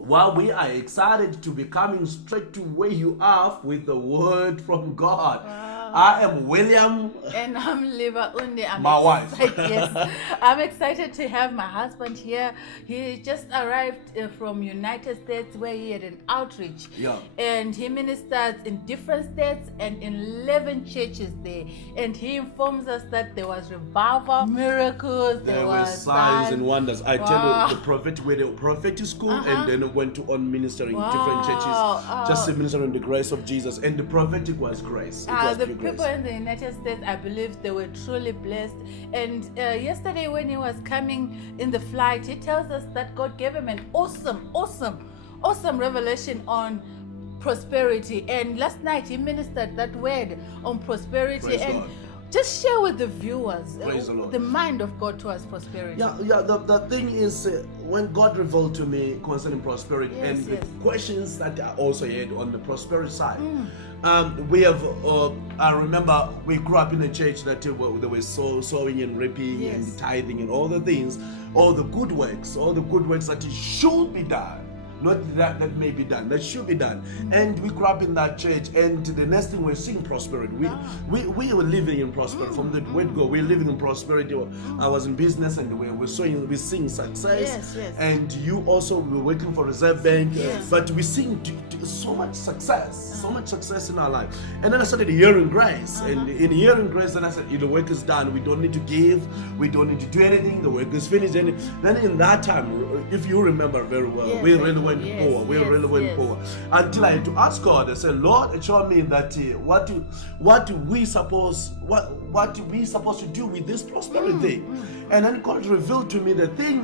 Well, we are excited to be coming straight to where you are with the word from God. Wow. I am William. And I'm Liva Unde. My wife. Yes, I'm excited to have my husband here. He just arrived from United States where he had an outreach. Yeah. And he ministers in different states and in 11 churches there. And he informs us that there was revival, miracles, There were signs and wonders. I tell Wow. you, the prophet went to prophetic school and then went on ministering in different churches, Wow. just ministering the grace of Jesus. And the prophetic was grace. It was The pure people grace. in the United States, I believe they were truly blessed. And yesterday when he was coming in the flight, he tells us that God gave him an awesome revelation on prosperity. And last night he ministered that word on prosperity. Praise and God. just share with the viewers Praise the Lord. the mind of God towards prosperity. Yeah. The thing is, when God revealed to me concerning prosperity and the questions that I also had on the prosperity side, we have. I remember we grew up in a church that they were sowing and reaping and tithing and all the things, all the good works that should be done. Not that may be done, that should be done. And we grew up in that church, and the next thing we're seeing prosperity. We were living in prosperity from the word go. We're living in prosperity. I was in business, and we're seeing success. Yes. And you also were working for Reserve Bank, Yes. but we're seeing so much success in our life. And then I started hearing grace, and in hearing grace, then I said, the work is done. We don't need to give. We don't need to do anything. The work is finished. And then in that time, if you remember very well, we really went poor. We really went poor. Until I had to ask God, I said, Lord, show me that what we supposed to do with this prosperity. And then God revealed to me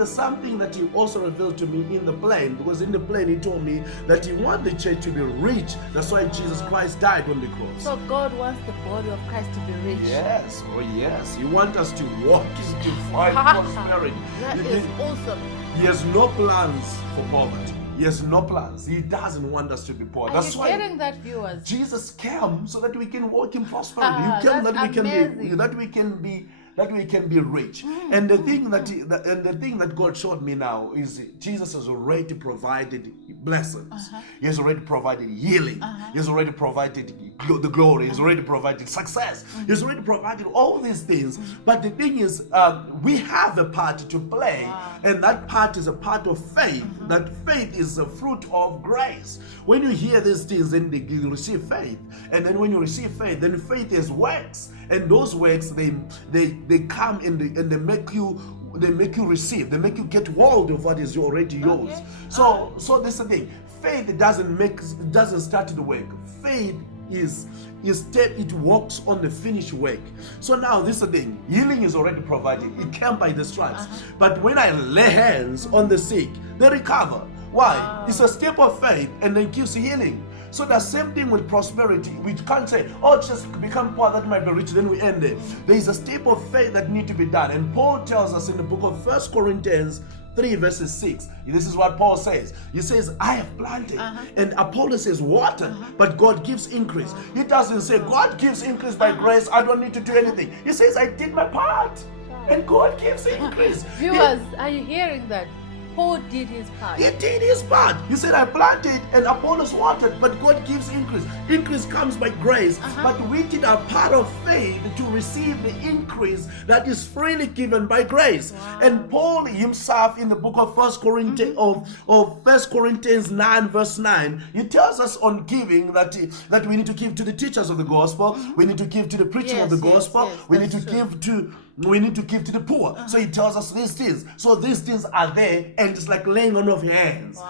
something that He also revealed to me in the plane, because in the plane He told me that He wants the church to be rich. That's why Jesus Christ died on the cross. So God wants the body of Christ to be rich. Yes, yes. He wants us to walk in divine prosperity. That is awesome. He has no plans for poverty. He has no plans. He doesn't want us to be poor. That's why getting that, viewers? Jesus came so that we can walk in prosperity. He came that we can be rich. And the thing that God showed me now is Jesus has already provided blessings. He has already provided healing. He has already provided the glory. He has already provided success. He has already provided all these things. But the thing is, we have a part to play, and that part is a part of faith. That faith is a fruit of grace. When you hear these things, then you receive faith, and then when you receive faith, then faith is works. And those works, they come and they make you receive. They make you get hold of what is already yours. So that's the thing. Faith doesn't start the work. Faith it works on the finished work. So now this is the thing. Healing is already provided. It came by the stripes. But when I lay hands on the sick, they recover. Why? It's a step of faith, and then gives healing. So the same thing with prosperity. We can't say, just become poor, that might be rich, then we end there. There is a step of faith that needs to be done. And Paul tells us in the book of 1 Corinthians 3 verses 6. This is what Paul says. He says, I have planted, and Apollos says water, but God gives increase. He doesn't say, God gives increase by grace, I don't need to do anything. He says, I did my part, and God gives increase. Viewers, are you hearing that? Paul did his part. He did his part. He said, I planted and Apollos watered, but God gives increase. Increase comes by grace. But we did our part of faith to receive the increase that is freely given by grace. And Paul himself in the book of 1 Corinthians of 1 Corinthians 9 verse 9, he tells us on giving that we need to give to the teachers of the gospel, we need to give to the preaching of the gospel, we need to give to the poor. So he tells us these things. So these things are there, and it's like laying on of hands.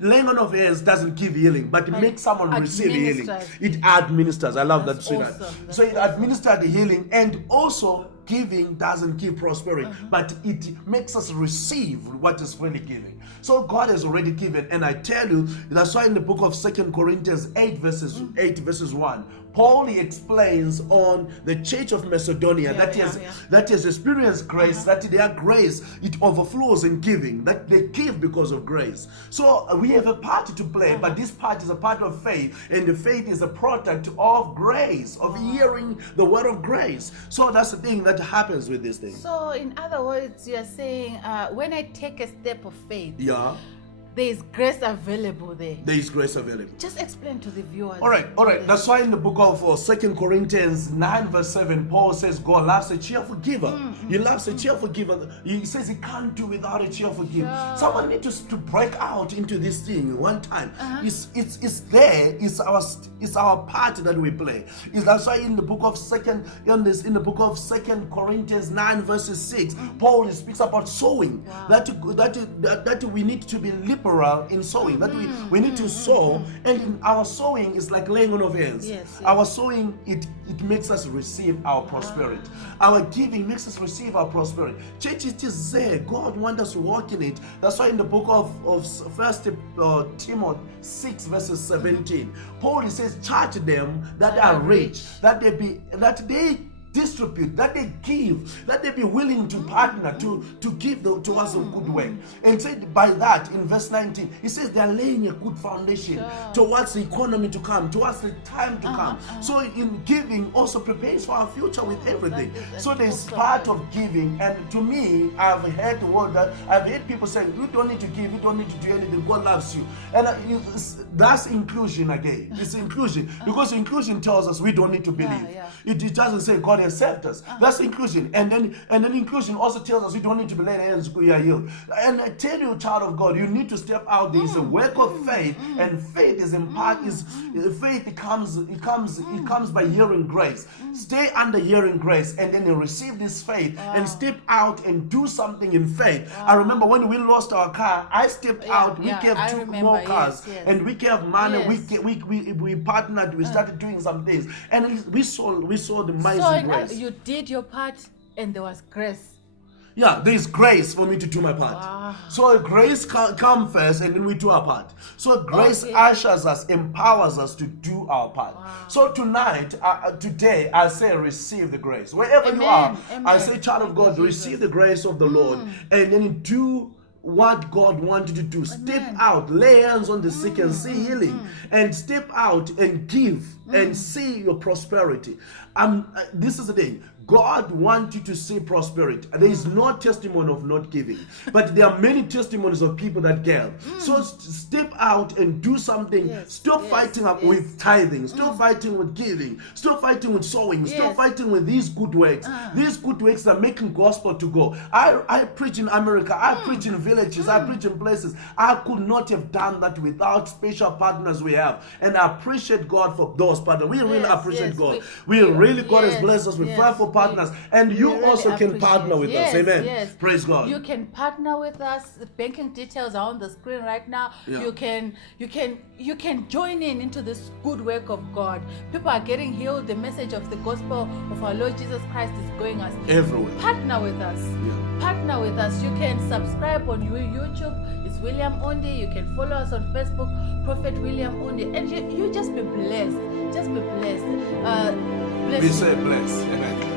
Laying on of hands doesn't give healing, but it makes someone receive healing. It administers. I love that. Awesome. So it administers the healing, and also giving doesn't give prosperity, but it makes us receive what is really giving. So God has already given, and I tell you, that's why in the book of 2 Corinthians 8 verses 1, Paul explains on the church of Macedonia that has experienced grace, that their grace, it overflows in giving, that they give because of grace. So we have a part to play, but this part is a part of faith, and the faith is a product of grace, of hearing the word of grace. So that's the thing that happens with this thing. So in other words, you are saying, when I take a step of faith, there is grace available there. There is grace available. Just explain to the viewers. All right. That's why in the book of 2 Corinthians 9 verse 7, Paul says God loves a cheerful giver. He loves a cheerful giver. He says he can't do without a cheerful giver. Sure. Someone needs to break out into this thing one time. It's there. It's our part that we play. That's why in the book of 2 Corinthians 9 verses 6, Paul speaks about sowing. Wow. That we need to be liberal in sowing. That we need to sow, and in our sowing is like laying on of hands. Yes. Our sowing it makes us receive our prosperity. Our giving makes us receive our prosperity. Church, it is there. God wants us to walk in it. That's why in the book of 1 Timothy 6 verses 17, Paul says, charge them that are rich, that they distribute, that they give, that they be willing to partner to give towards a good work. And said by that in verse 19, he says they are laying a good foundation towards the economy to come, towards the time to come. So in giving also prepares for our future with everything. So there's part of giving, and to me, I've heard the word that I've heard people saying, you don't need to give, you don't need to do anything, God loves you. And that's inclusion again. It's inclusion, because inclusion tells us we don't need to believe. It doesn't say God accept us. That's inclusion. And then inclusion also tells us we don't need to be laid hands, we are healed. And I tell you, child of God, you need to step out. There is a work of faith, and faith is in part faith comes by hearing grace. Stay under hearing grace, and then you receive this faith and step out and do something in faith. I remember when we lost our car, I stepped out, we gave two more cars, and we gave money, we partnered, we started doing some things, and we saw the amazing grace. You did your part, and there was grace. Yeah, there is grace for me to do my part. Wow. So grace come first, and then we do our part. So grace ushers us, empowers us to do our part. Wow. So tonight, today, I say receive the grace. Wherever you are, I say, child of God, receive the grace of the Lord, and then do what God wanted to do. Step out, lay hands on the sick and see healing, and step out and give and see your prosperity. This is the thing. God wants you to see prosperity. There is no testimony of not giving, but there are many testimonies of people that gave. So step out and do something. Stop fighting with tithing. Stop fighting with giving. Stop fighting with sowing. Stop fighting with these good works. These good works are making gospel to go. I preach in America. I preach in villages. I preach in places. I could not have done that without special partners we have. And I appreciate God for those partners. We really appreciate God. God has blessed us with 5 partners, and you really also can partner with us. Amen. Praise God. You can partner with us. The banking details are on the screen right now. You can join into this good work of God. People are getting healed. The message of the gospel of our Lord Jesus Christ is going us everywhere. Partner with us. Partner with us. You can subscribe on YouTube. It's William Ondi. You can follow us on Facebook, Prophet William Ondi, and you just be blessed. Just be blessed. Be blessed. Amen.